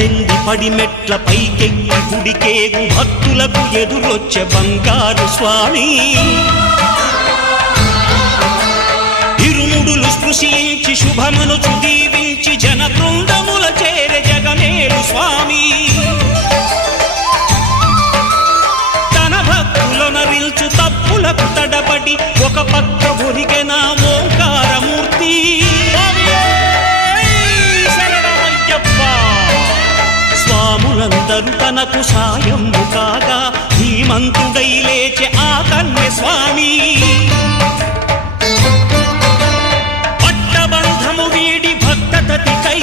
పద్దెంది పడి మెట్ల పైకెక్కి గుడికేగు భక్తులకు ఎదురొచ్చే బంగారు స్వామి ఇరుముడులు స్పృశించి శుభమనుచు దీవించి జన బృందముల చేరే జగమేలు స్వామి తన భక్తులనరిల్చు తప్పులకు తడబడి ఒక పక్క ఒరిగెన ఓంకారమూర్తి స్వాములందరూ తనకు సాయము కాగా ధీమంతుడై లేచే ఆ కన్య స్వామి పట్టబంధము వీడి భక్తతతి కై